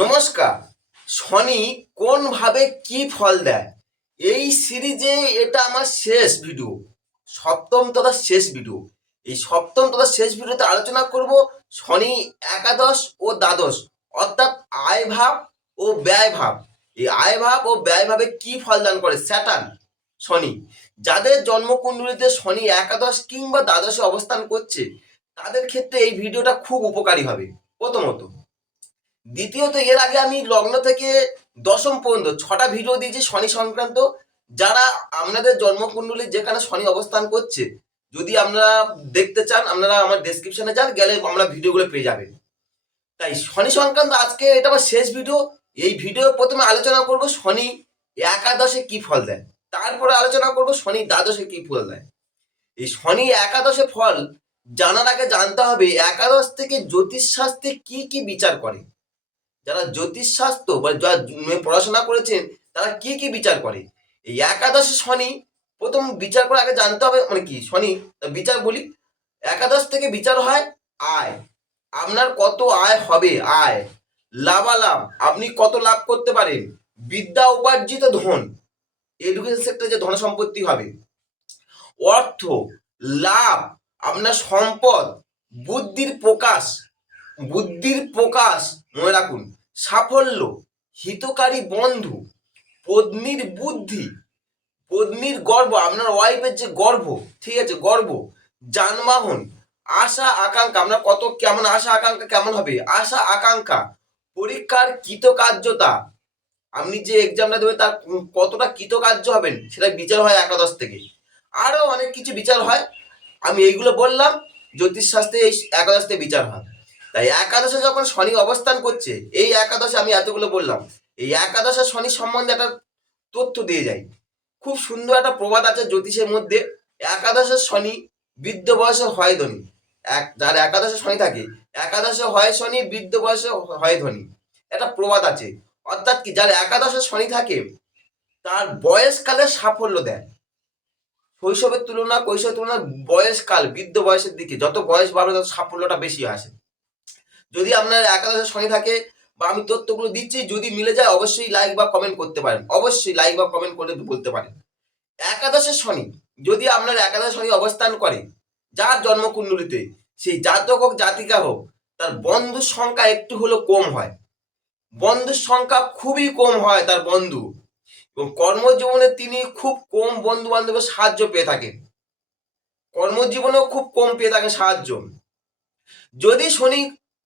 নমস্কার, শনি কোনভাবে কি ফল দেয়? এই সিরিজে এটা আমার শেষ ভিডিও, সপ্তম তথা শেষ ভিডিও। এই সপ্তম তথা শেষ ভিডিওতে আলোচনা করব শনি একাদশ ও দ্বাদশ, অর্থাৎ আয় ভাব ও ব্যয় ভাব এই আয় ভাব ও ব্যয় ভাবে কি ফল দান করে? স্যাটার্ন, শনি। যাদের জন্মকুণ্ডলিতে শনি একাদশ কিংবা দ্বাদশে অবস্থান করছে তাদের ক্ষেত্রে এই ভিডিওটা খুব উপকারী হবে, প্রথমত। দ্বিতীয়ত, এর আগে আমি লগ্ন থেকে দশম পর্যন্ত ছটা ভিডিও দিয়েছি শনি সংক্রান্ত। যারা আপনাদের জন্মকুণ্ডলী যেখানে শনি অবস্থান করছে, যদি আপনারা দেখতে চান, আপনারা আমার ডেসক্রিপশনে যান, গেলে আমরা ভিডিওগুলো পেয়ে যাবেন। তাই শনি সংক্রান্ত আজকে এটা আমার শেষ ভিডিও এই ভিডিও প্রথমে আলোচনা করব শনি একাদশে কি ফল দেয়। তারপরে আলোচনা করব শনি দ্বাদশে কি ফল দেয়। এই শনি একাদশে ফল জানার আগে জানতে হবে, একাদশ থেকে জ্যোতিষশাস্ত্রে কি কি বিচার করে? যারা জ্যোতিষশাস্ত্র বা যারা পড়াশোনা করেছেন, তারা কি কি বিচার করে? এই একাদশ শনি, প্রথম বিচার করে আগে জানতে হবে মানে কি? শনি বিচার বলি। একাদশ থেকে বিচার হয় আয়। আপনার কত আয় হবে? আয়। লাভালাভ, আপনি কত লাভ করতে পারেন? বিদ্যা, উপার্জিত ধন এডুকেশন সেক্টরে যে ধন সম্পত্তি হবে। অর্থ, লাভ আপনার সম্পদ, বুদ্ধির প্রকাশ বুদ্ধির প্রকাশ, মনে রাখুন, সাফল্য, হিতকারী বন্ধু, পত্নীর বুদ্ধি, পত্নীর গর্ব, আপনার ওয়াইফের যে গর্ব, ঠিক আছে, গর্ব, যানবাহন, আশা, আকাঙ্ক্ষা, আপনার কত কেমন, আশা, আকাঙ্ক্ষা কেমন হবে? আশা, আকাঙ্ক্ষা, পরীক্ষার কৃতকার্যতা, আপনি যে এক্সামটা দেবেন তার কতটা কৃতকার্য হবেন, সেটা বিচার হয় একাদশ থেকে। আরও অনেক কিছু বিচার হয় আমি এইগুলো বললাম জ্যোতিষশাস্ত্রে এই একাদশ থেকে বিচার হয়। তাই একাদশে যখন শনি অবস্থান করছে, এই একাদশে আমি এতগুলো বললাম। এই একাদশে শনি সম্বন্ধে একটা তথ্য দিয়ে যায় খুব সুন্দর একটা প্রবাদ আছে জ্যোতিষের মধ্যে একাদশের শনি বৃদ্ধ বয়সে হয় ধনী। এক, যার একাদশে শনি থাকে, একাদশে হয় শনি, বৃদ্ধ বয়সে হয় ধনী। একটা প্রবাদ আছে। অর্থাৎ কি, যার একাদশে শনি থাকে, তার বয়সকালে সাফল্য দেয়। শৈশবের তুলনা, কৈশোরের তুলনা বয়সকাল বৃদ্ধ বয়সের দিকে। যত বয়স বাড়বে, তত সাফল্যটা বেশি আসে। যদি আপনার একাদশে শনি থাকে বা আমি তথ্যগুলো দিচ্ছি, যদি মিলে যায়, অবশ্যই লাইক বা কমেন্ট করতে পারেন। অবশ্যই লাইক বা কমেন্ট করে বলতে পারেন। একাদশের শনি, যদি আপনার একাদশ শনি অবস্থান করে, যার জন্মকুণ্ডলিতে, সেই জাতক হোক, জাতিকা হোক, তার বন্ধুর সংখ্যা একটু হলেও কম হয়। বন্ধুর সংখ্যা খুবই কম হয় তার বন্ধু। এবং কর্মজীবনে তিনি খুব কম বন্ধু বান্ধবের সাহায্য পেয়ে থাকেন। কর্মজীবনেও খুব কম পেয়ে থাকেন সাহায্য। যদি শনি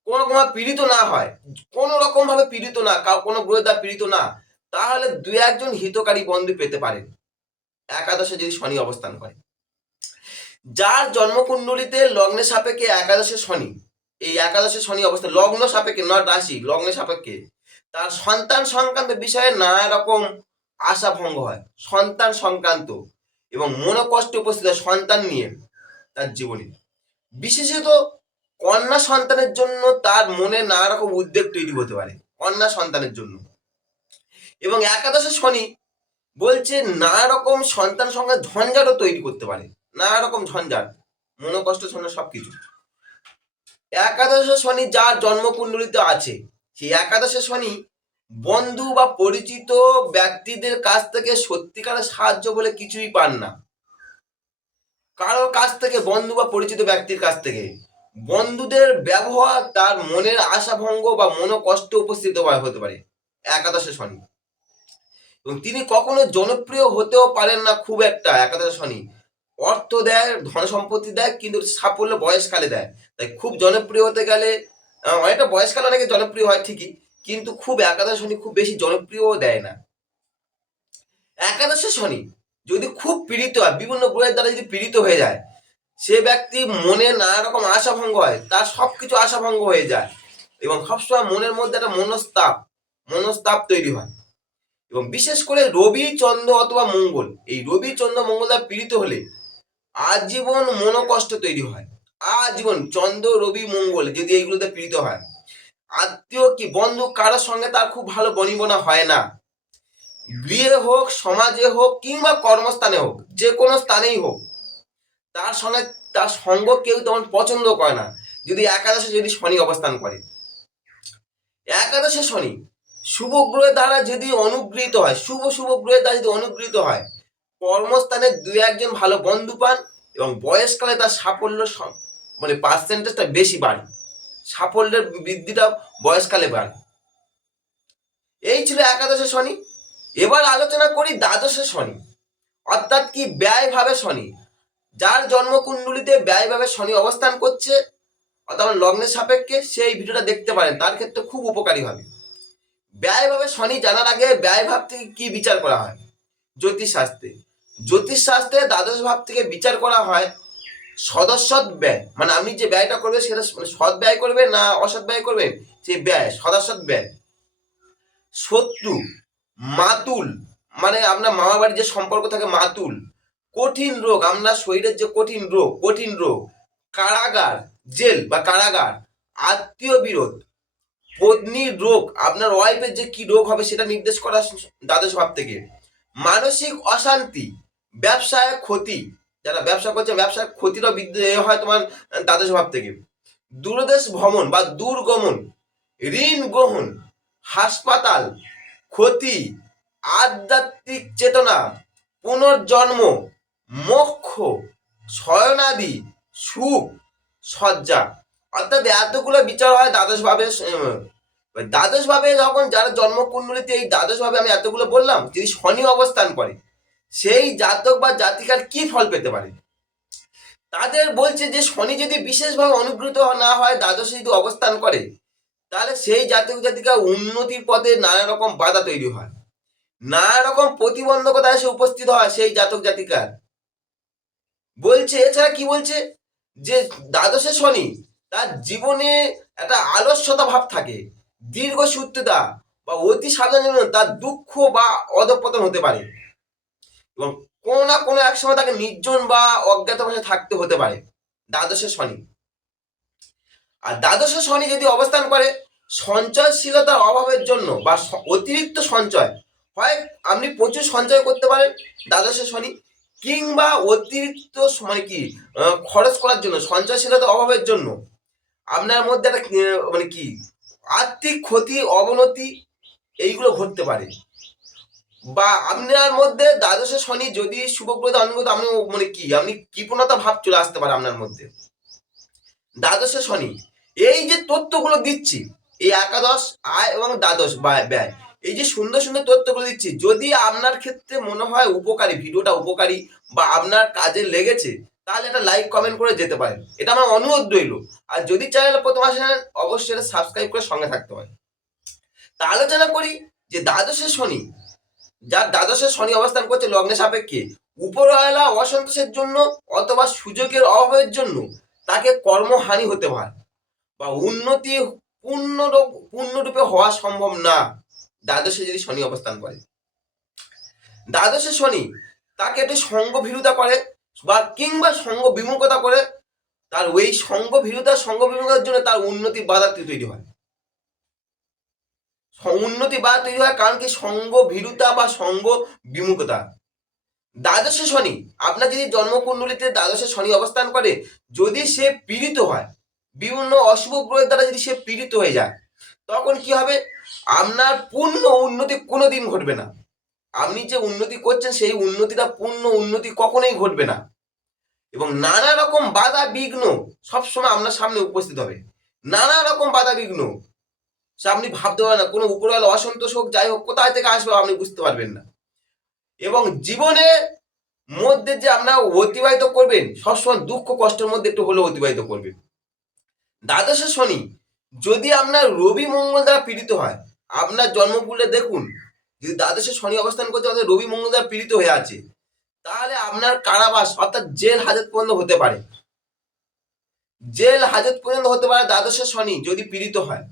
কোনো রকম পীড়িত না হয়, কোনো রকম ভাবে পীড়িত না কোনো গ্রহের দ্বারা পীড়িত না, তাহলে দু একজন হিতকারী বন্ধু পেতে পারেন। একাদশে যদি শনি অবস্থান করে। যার জন্মকুণ্ডলিতে লগ্নে সাপেক্ষে একাদশে শনি, এই একাদশে শনি অবস্থান, লগ্ন সাপেক্ষে, নট রাশি লগ্নে সাপেক্ষে, তার সন্তান সংক্রান্ত বিষয়ে নানা রকম আশা ভঙ্গ হয়। সন্তান সংক্রান্ত এবং মনোকষ্ট উপস্থিত সন্তান নিয়ে তার জীবনে। বিশেষত কন্যা সন্তানের জন্য তার মনে নানা রকম উদ্বেগ তৈরি হতে পারে, কন্যা সন্তানের জন্য। এবং একাদশে শনি বলছে নানা রকম সন্তান সংখ্যা ঝঞ্ঝাটও তৈরি করতে পারে নানা রকম ঝঞ্ঝাট, মনোকষ্ট শোনা সবকিছু। একাদশে শনি যার জন্মকুণ্ডলিতে আছে, সেই একাদশে শনি বন্ধু বা পরিচিত ব্যক্তিদের কাছ থেকে সত্যিকারের সাহায্য বলে কিছুই পান না। কারোর কাছ থেকে, বন্ধু বা পরিচিত ব্যক্তির কাছ থেকে। বন্ধুদের ব্যবহার তার মনের আশাভঙ্গ বা মনোকষ্ট উপস্থিত হতে পারে। একাদশে শনি। এবং তিনি কখনো জনপ্রিয় হতেও পারেন না খুব একটা একাদশে শনি। অর্থ দেয়, ধন সম্পত্তি দেয়, কিন্তু সাফল্য বয়সকালে দেয়। তাই খুব জনপ্রিয় হতে গেলে অনেকটা বয়সকালে অনেকে জনপ্রিয় হয় ঠিকই। কিন্তু খুব একাদশ শনি খুব বেশি জনপ্রিয় দেয় না। একাদশে শনি যদি খুব পীড়িত হয়, বিভিন্ন গ্রহের দ্বারা যদি পীড়িত হয়ে যায়, সে ব্যক্তি মনে নানা রকম আশাভঙ্গ হয়, তার সবকিছু আশাভঙ্গ হয়ে যায় এবং সবসময় মনের মধ্যে একটা মনস্তাপ মনস্তাপ তৈরি হয়। এবং বিশেষ করে রবি, চন্দ্র অথবা মঙ্গল, এই রবি, চন্দ্র, মঙ্গল দ্বারা পীড়িত হলে আজীবন মনোকষ্ট তৈরি হয়। আজীবন চন্দ্র, রবি, মঙ্গল যদি এইগুলোতে পীড়িত হয়। আত্মীয় কি বন্ধু কারোর সঙ্গে তার খুব ভালো বনিবনা হয় না? বিয়ে হোক, সমাজে হোক, কিংবা কর্মস্থানে হোক, যে কোনো স্থানেই হোক, তার সঙ্গে, তার সঙ্গ কেউ তেমন পছন্দ করে না। যদি একাদশে যদি শনি অবস্থান করে। একাদশে শনি, শুভ গ্রহের দ্বারা যদি অনুগৃহীত হয়, শুভ শুভ গ্রহের দ্বারা যদি অনুগৃহীত হয়, কর্মস্থানে দুই একজন ভালো বন্ধু পান এবং বয়সকালে তার সাফল্য মানে পার্সেন্টেজটা বেশি বাড়ে। সাফল্যের বৃদ্ধিটা বয়সকালে বাড়ে। এই ছিল একাদশে শনি। এবার আলোচনা করি দ্বাদশে শনি। অর্থাৎ কি ব্যয়ভাবে শনি। যার জন্মকুণ্ডলিতে ব্যয়ভাবে শনি অবস্থান করছে, অর্থাৎ লগ্নের সাপেক্ষে সেই ভিডিওটা দেখতে পারেন, তার ক্ষেত্রে খুব উপকারী হবে। ব্যয়ভাবে শনি জানার আগে ব্যয়ভাব থেকে কি বিচার করা হয়? জ্যোতিষশাস্ত্রে। জ্যোতিষশাস্ত্রে দ্বাদশ ভাব থেকে বিচার করা হয় সদস্যৎ ব্যয়। মানে আপনি যে ব্যয়টা করবেন সেটা মানে সৎ ব্যয় করবেন না অসৎ ব্যয় করবেন সেই ব্যয় সদস্যৎ ব্যয়। শত্রু মাতুল। মানে আপনার মামা বাড়ির যে সম্পর্ক থাকে মাতুল। কঠিন রোগ, আপনার শরীরের যে কঠিন রোগ কঠিন রোগ। কারাগার, জেল বা কারাগার। আত্মীয় বিরোধ পত্নীর রোগ, আপনার ওয়াইফের যে কি রোগ হবে সেটা নির্দেশ করা দ্বাদশ ভাব থেকে। মানসিক অশান্তি, ব্যবসায় ক্ষতি। যারা ব্যবসা করছে, ব্যবসার ক্ষতিরও বৃদ্ধি হয় তোমার, দ্বাদশ ভাব থেকে। দূরদেশ ভ্রমণ বা দূরগমন, ঋণ গ্রহণ, হাসপাতাল, ক্ষতি, আধ্যাত্মিক চেতনা, পুনর্জন্ম, মোক্ষ, শয়নাদি, সুখ সজ্জা অর্থাৎ এতগুলো বিচার হয় দ্বাদশ ভাবে দ্বাদশ ভাবে যখন যারা জন্মকুণ্ডলিতে এই দ্বাদশ ভাবে আমি এতগুলো বললাম, যদি শনি অবস্থান করে সেই জাতক বা জাতিকার কি ফল পেতে পারে? তাদের বলছে যে শনি যদি বিশেষভাবে অনুগ্রত না হয়, দ্বাদশে যদি অবস্থান করে, তাহলে সেই জাতক জাতিকা উন্নতির পথে নানা রকম বাধা তৈরি হয়। নানা রকম প্রতিবন্ধকতা এসে উপস্থিত হয় সেই জাতক জাতিকার। বলছে, এছাড়া কি বলছে? যে দ্বাদশে শনি, তার জীবনে একটা আলস্যতা ভাব থাকে দীর্ঘ সূত্রতা বা অতি সাবধান তার দুঃখ বা অধপতন হতে পারে। এবং কোনো না কোনো এক সময় তাকে নির্জন বা অজ্ঞাত ভাষায় থাকতে হতে পারে। দ্বাদশে শনি। আর দ্বাদশে শনি যদি অবস্থান করে, সঞ্চয়শীলতার অভাবের জন্য বা অতিরিক্ত সঞ্চয় হয়, আপনি প্রচুর সঞ্চয় করতে পারেন দ্বাদশে শনি। কিংবা অতিরিক্ত মানে কি খরচ করার জন্য, সঞ্চয়শীলতার অভাবের জন্য আপনার মধ্যে একটা মানে কি, আর্থিক ক্ষতি, অবনতি এইগুলো ঘটতে পারে। বা আপনার মধ্যে দ্বাদশে শনি যদি শুভগ্রহ অনুগত আপনি মানে কি? আপনি কৃপণতা ভাব চলে আসতে পারে আপনার মধ্যে। দ্বাদশে শনি, এই যে তথ্যগুলো দিচ্ছি, এই একাদশ, আয় এবং দ্বাদশ ব্যয়, এই যে সুন্দর সুন্দর তথ্যগুলো দিচ্ছি, যদি আপনার ক্ষেত্রে মনে হয় উপকারী, ভিডিওটা উপকারী বা আপনার কাজে লেগেছে, তাহলে একটা লাইক কমেন্ট করে যেতে পারেন। এটা আমার অনুরোধ রইল। আর যদি চ্যানেল প্রথম আসেন, অবশ্যই সাবস্ক্রাইব করে সঙ্গে থাকতে হয়। তা আলোচনা করি, যে দ্বাদশে শনি যার দ্বাদশে শনি অবস্থান করছে লগ্নে সাপেক্ষে। উপরওয়ালা অসন্তোষের জন্য অথবা সুযোগের অভাবের জন্য তাকে কর্মহানি হতে পারে বা উন্নতি পূর্ণ পূর্ণরূপে হওয়া সম্ভব না। দ্বাদশে যদি শনি অবস্থান করে। দ্বাদশে শনি তাকে একটু সঙ্গ ভীরুতা করে বা কিংবা সঙ্গ বিমুখতা করে। তার ওই সঙ্গ ভীরুতা সঙ্গ বিমুখতার জন্য তার উন্নতি বাধা তৈরি হয়। উন্নতি বাধা তৈরি হয় কারণ কি সঙ্গ ভীরুতা বা সঙ্গ বিমুখতা? দ্বাদশে শনি, আপনার যদি জন্মকুণ্ডলিতে দ্বাদশে শনি অবস্থান করে, যদি সে পীড়িত হয়, বিভিন্ন অশুভ গ্রহের দ্বারা যদি সে পীড়িত হয়ে যায়, তখন কি হবে? আপনার পূর্ণ উন্নতি কোনোদিন ঘটবে না। আপনি যে উন্নতি করছেন, সেই উন্নতিটা পূর্ণ উন্নতি কখনোই ঘটবে না। এবং নানা রকম বাধা বিঘ্ন সবসময় আপনার সামনে উপস্থিত হবে। নানা রকম বাধা বিঘ্ন। সে আপনি ভাবতে পারেন না, কোনো উপরওয়ালা অসন্তোষ হোক, যাই হোক, কোথায় থেকে আসবে আপনি বুঝতে পারবেন না। এবং জীবনে মধ্যে যে আপনারা অতিবাহিত করবেন, সবসময় দুঃখ কষ্টের মধ্যে একটু হলেও অতিবাহিত করবেন। দ্বাদশে শনি, যদি আপনার রবি মঙ্গল দ্বারা পীড়িত হয়, আপনার জন্মকুলে দেখুন, যদি দ্বাদশে শনি অবস্থান করতে অর্থাৎ রবি মঙ্গল দ্বারা পীড়িত হয়ে আছে, তাহলে আপনার কারাবাস, অর্থাৎ জেল হাজত পর্যন্ত হতে পারে। জেল হাজত পর্যন্ত হতে পারে দ্বাদশে শনি, যদি পীড়িত হয়।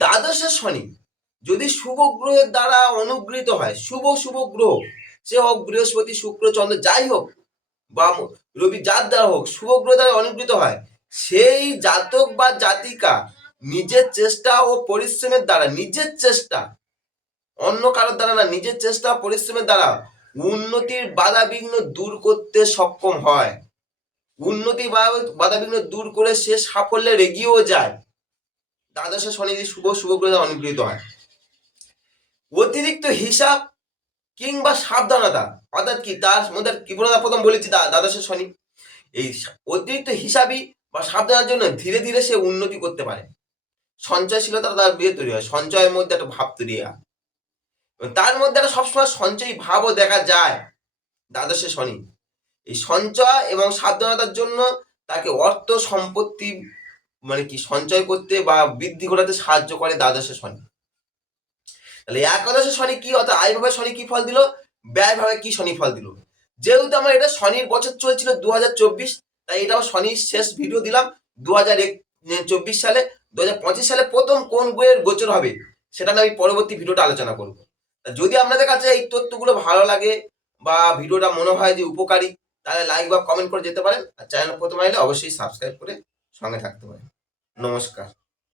দ্বাদশে শনি যদি শুভ গ্রহের দ্বারা অনুগৃহীত হয়, শুভ শুভ গ্রহ, সে হোক বৃহস্পতি, শুক্র, চন্দ্র, যাই হোক, বা রবি যার দ্বারা হোক, শুভ গ্রহ দ্বারা অনুগৃহীত হয়, সেই জাতক বা জাতিকা নিজের চেষ্টা ও পরিশ্রমের দ্বারা, নিজের চেষ্টা, অন্য কারোর দ্বারা না, নিজের চেষ্টা পরিশ্রমের দ্বারা উন্নতির বাধা বিঘ্ন দূর করতে সক্ষম হয়। উন্নতি বাধা বিঘ্ন দূর করে সে সাফল্যে এগিয়েও যায়। দ্বাদশে শনি শুভ শুভ করে অনুগৃহীত হয়। অতিরিক্ত হিসাব কিংবা সাবধানতা, অর্থাৎ কি? তার মধ্যে কৃপণতা প্রথম বলেছি দ্বাদশে শনি এই অতিরিক্ত হিসাবই বা সাবধানের জন্য ধীরে ধীরে সে উন্নতি করতে পারে। সঞ্চয়শীলতা তার বিয়ে তৈরি হয়। সঞ্চয়ের মধ্যে একটা ভাব তৈরি হয়। তার মধ্যে একটা সবসময় সঞ্চয়ী ভাবও দেখা যায় দ্বাদশে শনি এই সঞ্চয় এবং সাবধানতার জন্য তাকে অর্থ সম্পত্তি মানে কি, সঞ্চয় করতে বা বৃদ্ধি করাতে সাহায্য করে দ্বাদশে শনি। তাহলে একাদশে শনি কি, অর্থাৎ আয় ভাবে শনি কি ফল দিল? ব্যয় ভাবে কি শনি ফল দিল? যেহেতু আমার এটা শনির বছর চলছিল দু তাই এটা আমার শনির শেষ ভিডিও দিলাম দু হাজার চব্বিশ সালে। দু হাজার পঁচিশ সালে প্রথম কোন বইয়ের গোচর হবে? সেটা আমি পরবর্তী ভিডিওটা আলোচনা করব। যদি আপনাদের কাছে এই তথ্যগুলো ভালো লাগে বা ভিডিওটা মনে হয় যে উপকারী, তাহলে লাইক বা কমেন্ট করে যেতে পারেন। আর চ্যানেল প্রথমে এলে অবশ্যই সাবস্ক্রাইব করে সঙ্গে থাকতে পারেন। নমস্কার